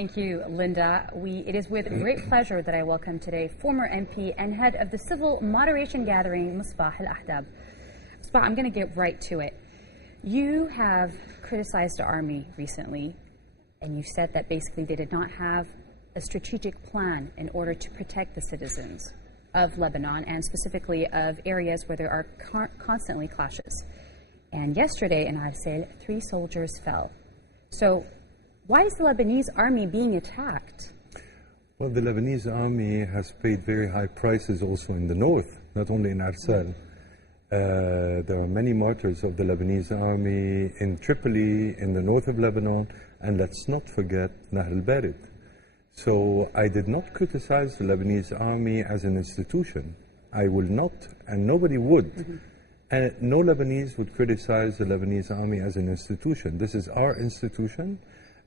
Thank you, Linda. It is with great pleasure that I welcome today former MP and head of the civil moderation gathering, Mosbah Al Ahdab. Mosbah, I'm going to get right to it. You have criticized the army recently, and you said that basically they did not have a strategic plan in order to protect the citizens of Lebanon, and specifically of areas where there are constantly clashes. And yesterday in Arsel, 3 soldiers fell. So why is the Lebanese army being attacked? Well, the Lebanese army has paid very high prices also in the north, not only in Arsel. There are many martyrs of the Lebanese army in Tripoli, in the north of Lebanon, and let's not forget Nahr al-Beirut. So I did not criticize the Lebanese army as an institution. I will not, and nobody would. And no Lebanese would criticize the Lebanese army as an institution. This is our institution,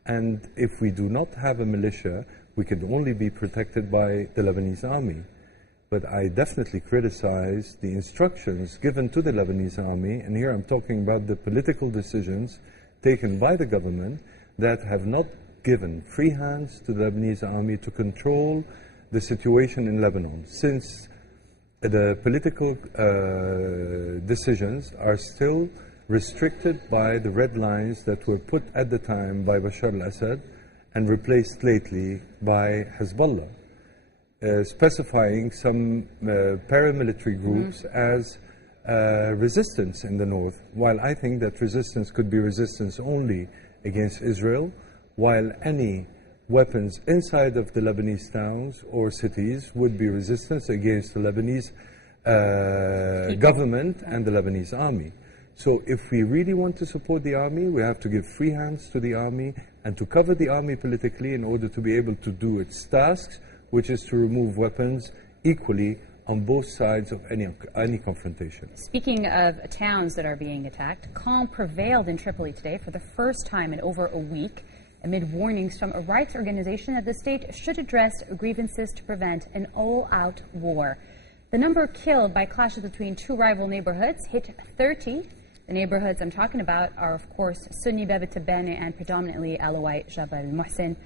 and if we do not have a militia, we can only be protected by the Lebanese army. But I definitely criticize the instructions given to the Lebanese army, and here I'm talking about the political decisions taken by the government that have not given free hands to the Lebanese army to control the situation in Lebanon, since the political decisions are still restricted by the red lines that were put at the time by Bashar al-Assad and replaced lately by Hezbollah, specifying some paramilitary groups as resistance in the north, while I think that resistance could be resistance only against Israel, while any weapons inside of the Lebanese towns or cities would be resistance against the Lebanese government and the Lebanese army. So if we really want to support the army, we have to give free hands to the army and to cover the army politically in order to be able to do its tasks, which is to remove weapons equally on both sides of any confrontation. Speaking of towns that are being attacked, calm prevailed in Tripoli today for the first time in over a week, amid warnings from a rights organization that the state should address grievances to prevent an all-out war. The number killed by clashes between 2 rival neighborhoods hit 30. The neighborhoods I'm talking about are, of course, Sunni Bab Tabane and predominantly Alawite Jabal al-Muhsin.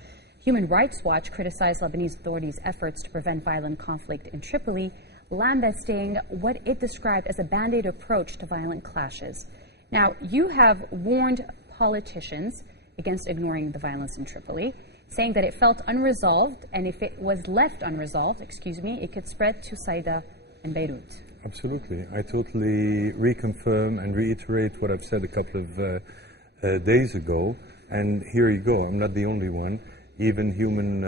Human Rights Watch criticized Lebanese authorities' efforts to prevent violent conflict in Tripoli, lambasting what it described as a band-aid approach to violent clashes. Now, you have warned politicians against ignoring the violence in Tripoli, saying that it felt unresolved, and if it was left unresolved, it could spread to Saida and Beirut. Absolutely. I totally reconfirm and reiterate what I've said a couple of days ago, and here you go, I'm not the only one. Even Human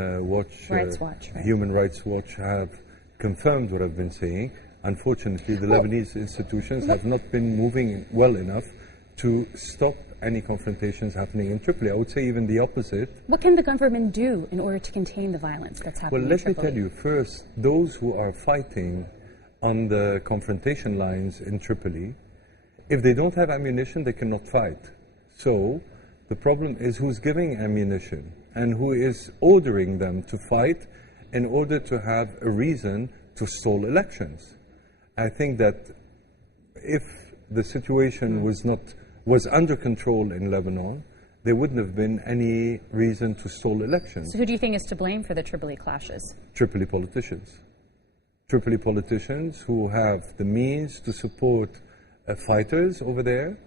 Rights Watch have confirmed what I've been saying. Unfortunately, the Lebanese institutions have not been moving well enough to stop any confrontations happening in Tripoli. I would say even the opposite. What can the government do in order to contain the violence that's happening in Tripoli? Well, let me tell you, first, those who are fighting on the confrontation lines in Tripoli, if they don't have ammunition, they cannot fight. So the problem is who's giving ammunition and who is ordering them to fight in order to have a reason to stall elections. I think that if the situation was under control in Lebanon, there wouldn't have been any reason to stall elections. So who do you think is to blame for the Tripoli clashes? Tripoli politicians. Tripoli politicians who have the means to support fighters over there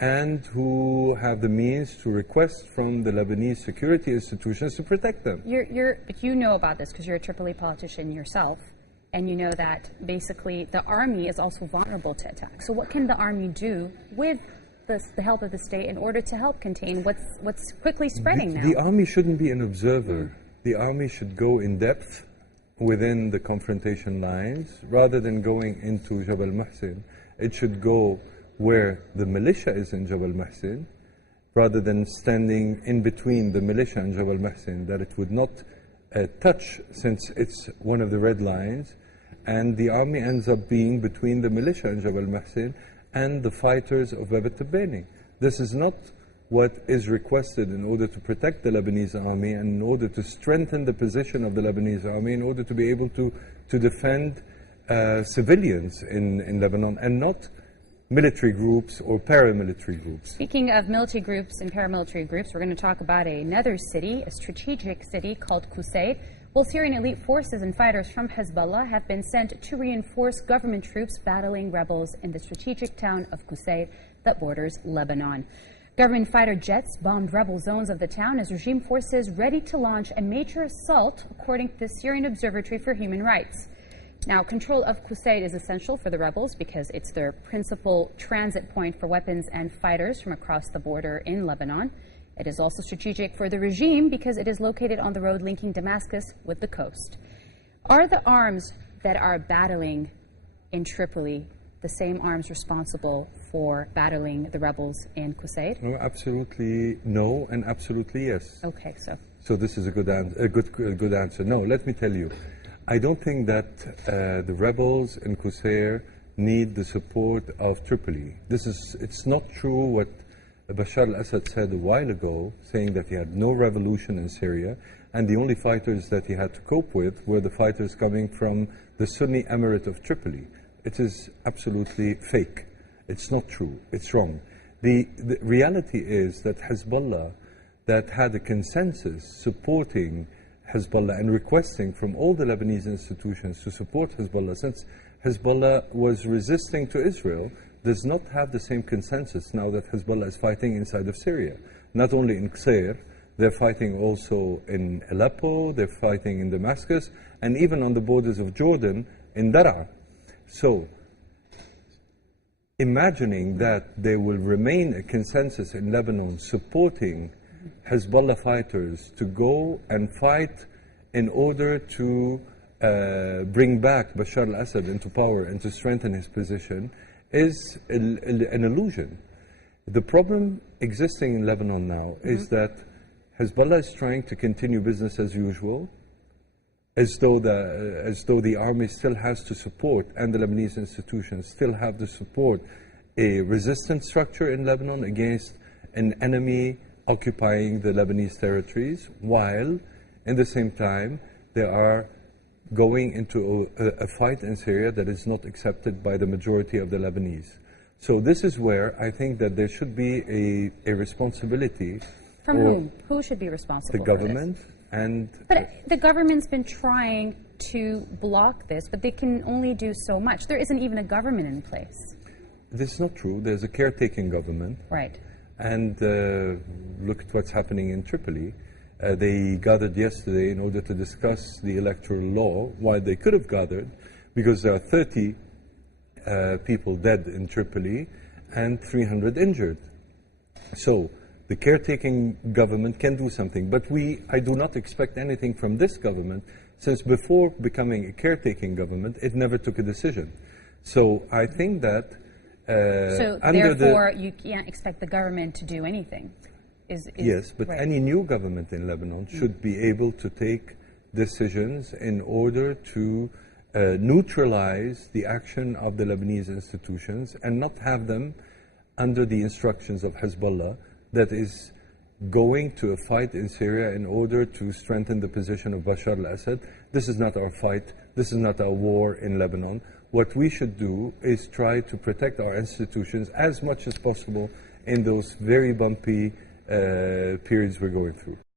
and who have the means to request from the Lebanese security institutions to protect them. But you know about this because you're a Tripoli politician yourself, and you know that basically the army is also vulnerable to attack. So what can the army do with the help of the state in order to help contain what's quickly spreading now? The army shouldn't be an observer. The army should go in depth within the confrontation lines rather than going into Jabal Muhsin. It should go where the militia is in Jabal Muhsin rather than standing in between the militia and Jabal Muhsin, that it would not touch, since it's one of the red lines, and the army ends up being between the militia and Jabal Muhsin and the fighters of Bab al-Tabani. This is not what is requested in order to protect the Lebanese army and in order to strengthen the position of the Lebanese army in order to be able to defend civilians in Lebanon, and not military groups or paramilitary groups. Speaking of military groups and paramilitary groups, we're going to talk about another city, a strategic city called Qussair. Well, Syrian elite forces and fighters from Hezbollah have been sent to reinforce government troops battling rebels in the strategic town of Qussair that borders Lebanon. Government fighter jets bombed rebel zones of the town as regime forces ready to launch a major assault, according to the Syrian Observatory for Human Rights. Now, control of Qussair is essential for the rebels because it's their principal transit point for weapons and fighters from across the border in Lebanon. It is also strategic for the regime because it is located on the road linking Damascus with the coast. Are the arms that are battling in Tripoli the same arms responsible for battling the rebels in Qussair? No, absolutely no, and absolutely yes. Okay, So this is a good answer. No, let me tell you. I don't think that the rebels in Qussair need the support of Tripoli. It's not true what Bashar al-Assad said a while ago, saying that he had no revolution in Syria, and the only fighters that he had to cope with were the fighters coming from the Sunni Emirate of Tripoli. It is absolutely fake. It's not true. It's wrong. The reality is that Hezbollah, that had a consensus supporting Hezbollah and requesting from all the Lebanese institutions to support Hezbollah, since Hezbollah was resisting to Israel, does not have the same consensus now that Hezbollah is fighting inside of Syria. Not only in Qussair, they're fighting also in Aleppo, they're fighting in Damascus, and even on the borders of Jordan in Daraa. So, imagining that there will remain a consensus in Lebanon supporting Hezbollah fighters to go and fight in order to bring back Bashar al-Assad into power and to strengthen his position is an illusion. The problem existing in Lebanon now is that Hezbollah is trying to continue business as usual, as though the army still has to support, and the Lebanese institutions still have to support a resistance structure in Lebanon against an enemy occupying the Lebanese territories, while in the same time they are going into a fight in Syria that is not accepted by the majority of the Lebanese. So this is where I think that there should be a responsibility. From whom? Who should be responsible? The government. But the government's been trying to block this, but they can only do so much. There isn't even a government in place. This is not true. There's a caretaking government. Right. And look at what's happening in Tripoli. They gathered yesterday in order to discuss the electoral law, while they could have gathered, because there are 30 people dead in Tripoli and 300 injured. So the caretaking government can do something, but I do not expect anything from this government, since before becoming a caretaking government, it never took a decision. So I think that so therefore you can't expect the government to do anything. Yes, but right. Any new government in Lebanon should be able to take decisions in order to neutralize the action of the Lebanese institutions and not have them under the instructions of Hezbollah, that is going to a fight in Syria in order to strengthen the position of Bashar al-Assad. This is not our fight. This is not our war in Lebanon. What we should do is try to protect our institutions as much as possible in those very bumpy periods we're going through.